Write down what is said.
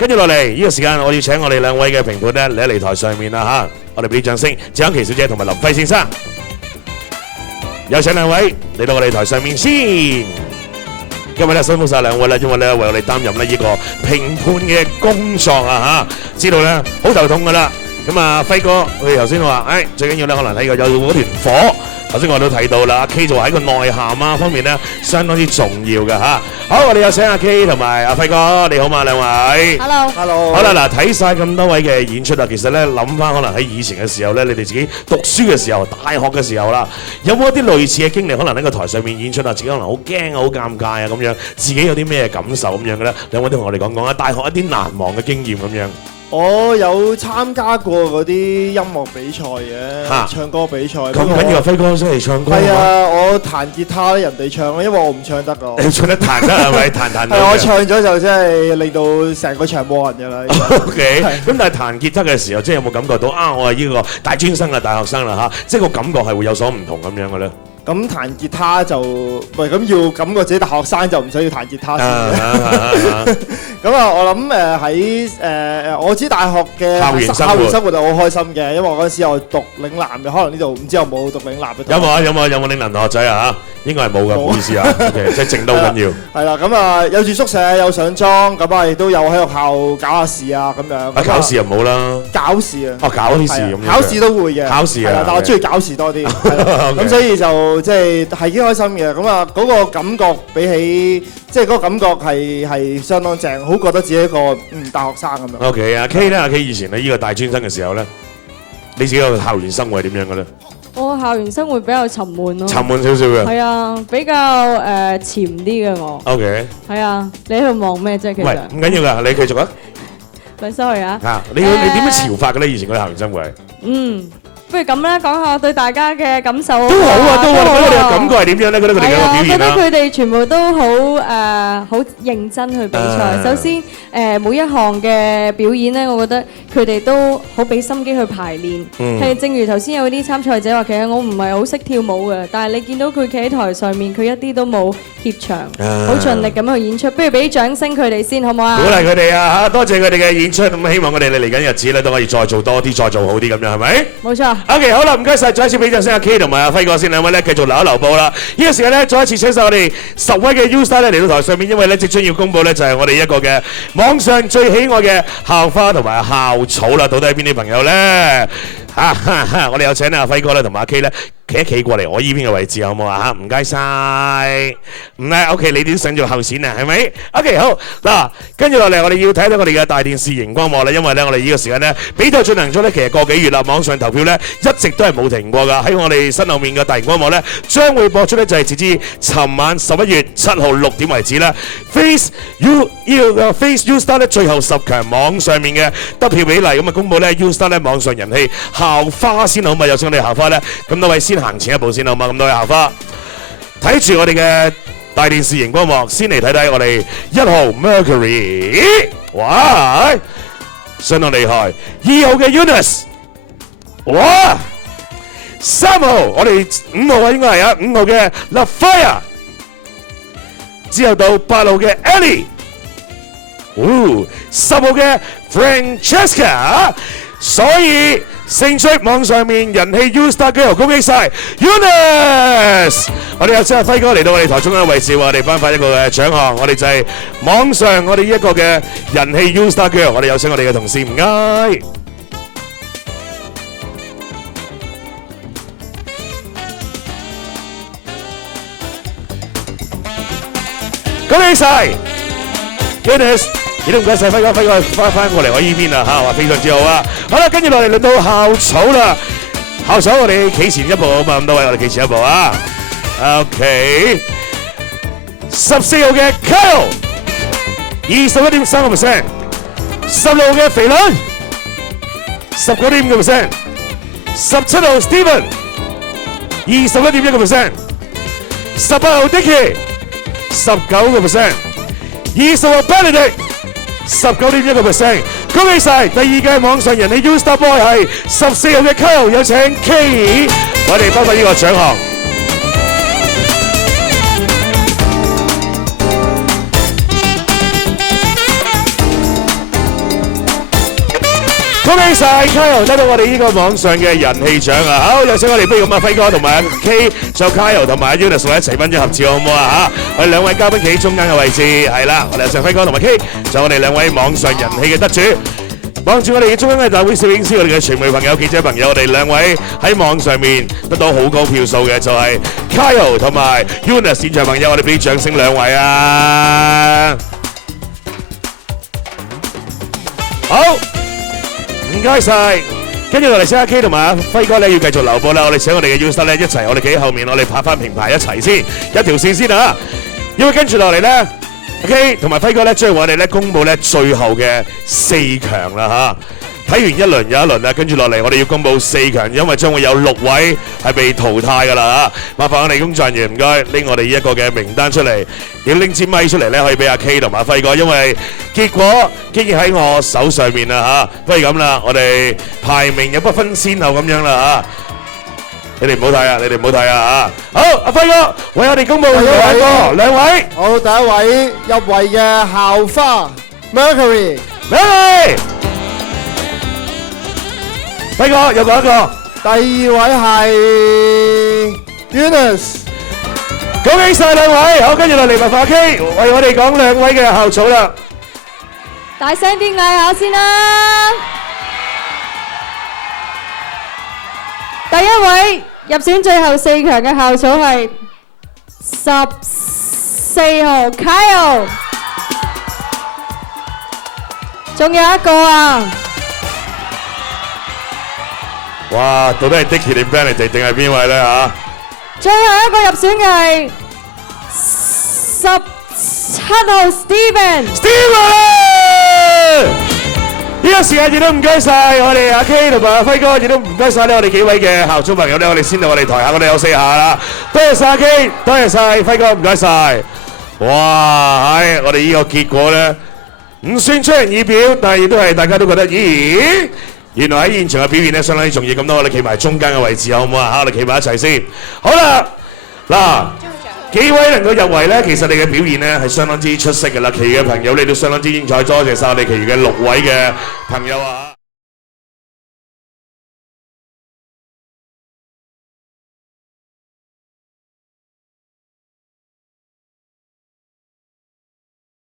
跟住落嚟呢個時間，我要請我哋兩位嘅評判咧嚟台上面啦嚇，我哋俾啲掌聲，謝安琪小姐同埋林輝先生，有請兩位嚟到我哋台上面先。今日咧辛苦曬兩位啦，因為咧為我哋擔任咧呢個評判嘅工作啊嚇，知道咧好頭痛噶啦。咁啊輝哥，佢頭先話，最緊要咧可能喺個有嗰團火。頭先我都睇到啦，阿 K 就話喺個內涵啊方面咧相當之重要嘅嚇。好，我哋有請阿 K 同埋阿輝哥，你好嘛兩位 Hello。好啦，嗱睇曬咁多位嘅演出啊，其實咧諗翻可能喺以前嘅時候咧，你哋自己讀書嘅時候、大學嘅時候啦，有冇一啲類似嘅經歷？可能喺個台上面演出啊，自己可能好驚啊、好尷尬啊咁樣，自己有啲咩感受咁樣嘅咧？兩位都同我哋講講啊，大學一啲難忘嘅經驗咁樣。我有參加過嗰啲音樂比賽嘅，唱歌比賽。咁緊要啊，輝哥出嚟唱歌。係啊，我彈吉他人哋唱咯，因為我唔唱得㗎。你唱得彈得係咪？彈到。係我唱咗就真係令到成個場冇人㗎啦。OK。咁但係彈吉他嘅時候，即係有冇感覺到啊？我係呢個大專生啊，大學生啦嚇，即係個感覺係會有所唔同咁樣嘅咧。咁彈吉他就唔係咁要感覺自己大學生就唔使要彈吉他先嘅。咁啊，我諗喺我知大學嘅校園生活就好開心嘅，因為我嗰陣時我讀嶺南嘅，可能呢度唔知有冇讀嶺南嘅。有冇嶺南同學仔啊嚇？應該係冇㗎，唔好意思啊。OK， 即係靜都好緊要。係啦，咁啊有住宿舍，有上莊，咁啊亦都有喺學校搞下事啊咁樣。考試又冇啦。搞事啊！搞啲事咁樣。考試都會嘅。考試啊！但我中意搞事多啲。咁所以就即係幾開心嘅。咁啊嗰個感覺比起即係嗰個感覺係相當正，好覺得自己一個大學生咁樣。OK， 阿 K 咧，阿 K 以前喺呢個大專生嘅時候咧，你自己個校園生活係點樣嘅咧？我校園生活比較沉悶咯，沉悶少少嘅。係啊，比較潛啲嘅我。OK。係啊，你喺度望咩啫？其實。喂，唔緊要㗎，你繼續啊。咪 sorry 啊。你點樣潮法嘅咧？以前嗰啲校園生活係。不如咁啦，講下對大家嘅感受。都好啊，都好啊。我哋嘅感覺係點樣咧？覺得佢哋嘅表現啦。覺得佢哋全部都好認真去比賽。首先每一項嘅表演咧，我覺得佢哋都好俾心機去排練。係正如頭先有啲參賽者話，其實我唔係好識跳舞嘅，但係你見到佢企喺台上面，佢一啲都冇怯場，好盡力咁去演出。不如俾啲掌聲佢哋先，好唔好啊？鼓勵佢哋啊！多謝佢哋嘅演出。咁希望佢哋嚟緊日子咧都可以再做多啲，再做好啲咁樣，係咪？冇錯。OK， 好啦，唔該曬，再一次俾掌聲阿 K 同埋阿輝哥先，兩位咧繼續留一留步啦。呢個時間咧，再一次請曬我哋10位嘅 U Star 咧嚟到台上面，因為咧即將要公佈咧就係我哋一個嘅網上最喜愛嘅校花同埋校草啦，到底係邊啲朋友咧？我哋有請阿輝哥咧同埋阿 K 咧企一企過嚟我依邊嘅位置好唔好啊？唔該曬，唔係 OK， 你點想做候選啊？係咪 ？OK 好嗱，跟住落嚟我哋要睇到我哋嘅大電視熒光幕啦，因為咧我哋呢個時間咧比賽進行咗咧，其實個幾月啦，網上投票咧一直都係冇停過㗎。喺我哋身後面嘅大熒光幕咧，將會播出咧就係截至尋晚11月7號6點為止啦。Face U Star 咧最後10強網上面嘅得票比例咁啊，公佈咧 U Star 咧網上人氣校花先好嘛？有請我哋校花咧，咁多位先行前一步先好嘛？咁多位校花睇住我哋嘅大電視熒光幕，先嚟睇睇我哋1號 Mercury， 哇，相當厲害。2號嘅 Eunice， 哇，3號我哋5號啊，應該係啊，5號嘅 Lafaya， 之後到8號嘅 Ellie， 10號嘅 Francesca， 所以勝出網上面人氣 U Star girl，恭喜晒 Eunice！ 我哋有請阿輝哥嚟到我哋台中央位置，我哋頒發一個嘅獎項，我哋就係網上我哋一個嘅人氣 U Star girl， 我哋有請我哋嘅同事，唔該。恭喜晒 Eunice！亦都唔該曬輝哥翻過嚟我依邊啦嚇，話非常之好啊！好啦，跟住落嚟輪到校草啦，校草我哋企前一步啊嘛，咁多位我哋企前一步啊 ，OK， 14號嘅 Kyle， 21.3%， 16號嘅肥倫， 19.5%， 17號 Steven， 21.1%， 18號 Dicky， 19%， 20號 Benedict， 19.1%， 恭喜晒！第二屆網上人氣 U Star Boy 係14號嘅 Kyle， 有請 K， 我哋頒發呢個獎項。恭喜晒 Kyle 得到我哋呢個網上嘅人氣獎啊！好，有請我哋不如咁啊，輝哥同埋阿 K， 仲有 Kyle 同埋阿 Eunice 一齊分咗合照好唔好啊？嚇，我哋兩位嘉賓企喺中間嘅位置，係啦，我哋有請輝哥同埋 K， 仲有我哋兩位網上人氣嘅得主。望住我哋嘅中央嘅大會攝影師，我哋嘅傳媒朋友、記者朋友，我哋兩位喺網上面得到好高票數嘅就係 Kyle 同埋 Eunice 現場朋友，我哋俾掌聲兩位啊！好，唔該晒。跟住落嚟先阿 K 同埋阿輝哥咧要繼續留步啦，我哋請我哋嘅 user 咧一齊，我哋企喺後面，我哋拍翻平排一齊先，一條線先啊！因為跟住落嚟咧。OK， 同埋輝哥咧，將我哋咧公佈咧最後嘅4強啦嚇。睇完一輪又一輪啦，跟住落嚟我哋要公佈4強，因為將會有6位係被淘汰㗎啦嚇。麻煩我哋工作人員唔該拎我哋一個嘅名單出嚟，要拎支咪出嚟咧，可以俾阿 K 同埋阿輝哥，因為結果竟然喺我手上面啦嚇。不如咁啦，我哋排名又不分先後咁樣啦嚇。你哋唔好睇啊！你哋唔好睇啊！嚇，好，阿輝哥為我哋公佈兩位。好，第一位入圍嘅校花 Mercury。輝哥又講一個。第二位係 Eunice。恭喜曬兩位！好，跟住落嚟麻煩 K 為我哋講兩位嘅校草啦。大聲啲嗌下先啦！第一位入選最後4強嘅校草係14號 Kyle， 仲有一個啊！哇，到底係 Dicky 定 Benedict 定係邊位咧嚇？最後一個入選嘅係17號 Steven。呢個時間亦都唔該晒我哋阿 K 同埋阿輝哥，亦都唔該晒咧我哋幾位嘅校草朋友咧，我哋先到我哋台下，我哋有4下啦。多謝晒阿 K， 多謝晒輝哥，唔該晒。哇，係我哋呢個結果咧，唔算出人意表，但係亦都係大家都覺得，咦，原來喺現場嘅表現咧相當之重要。咁多我哋企埋中間嘅位置好唔好啊？我哋企埋一齊先。好啦，嗱。幾位能夠入圍咧，其實你嘅表現咧係相當之出色嘅啦，其餘嘅朋友你都相當之精彩，多謝晒我哋其餘嘅6位嘅朋友啊！